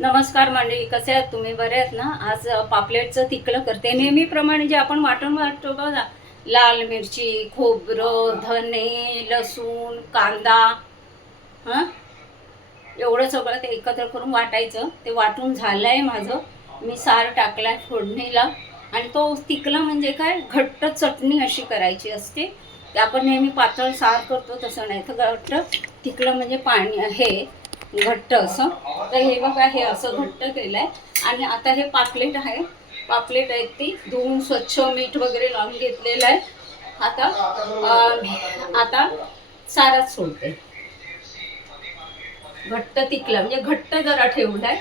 नमस्कार मंडळी, कसे आहात तुम्ही? बरे आहेत ना? आज पापलेटचं तिकलं करते नेहमीप्रमाणे जे आपण वाटून वाटतो बघा. लाल मिरची, खोबरं, धने, लसूण, कांदा, हां एवढं सगळं ते एकत्र करून वाटायचं. ते वाटून झालंय माझं. मी सार टाकलाय फोडणीला. आणि तो तिकला म्हणजे काय, घट्ट चटणी अशी करायची असते. ते आपण नेहमी पातळ सार करतो तसं नाही, तर घट्ट तिकलं म्हणजे पाणी हे घट्ट असं. तर हे बघा, हे असं घट्ट केलंय. आणि आता हे पापलेट आहे. पापलेट आहेत ती धुवून स्वच्छ मीठ वगैरे लावून घेतलेलं आहे. आता आता सारात सोडते. घट्ट तिकला म्हणजे घट्ट जरा ठेवलाय.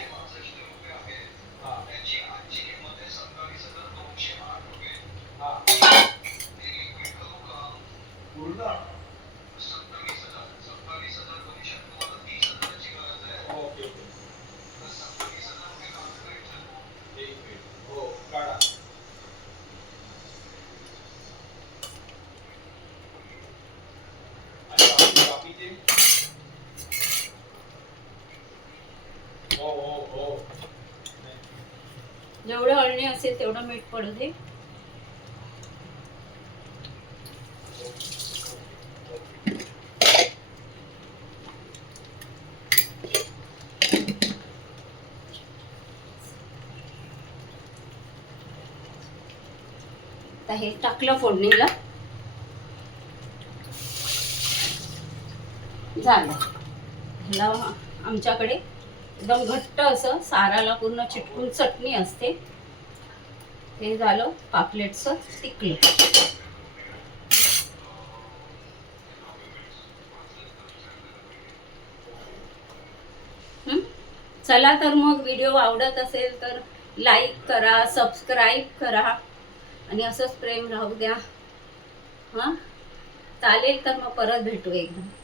जेवढं अळणी असेल तेवढं मीठ पडू दे. आता हे टाकलं फोडणीला. झालं. ह्याला आमच्याकडे एकदम घट्ट असं साराला पूर्ण चिटकून चटणी असते. हे झालं पापलेटचं तिकलं. चला तर मग व्हिडिओ आवडत असेल तर लाईक करा, सबस्क्राईब करा आणि असंच प्रेम राहू द्या. हां, चालेल तर मग परत भेटू एकदा.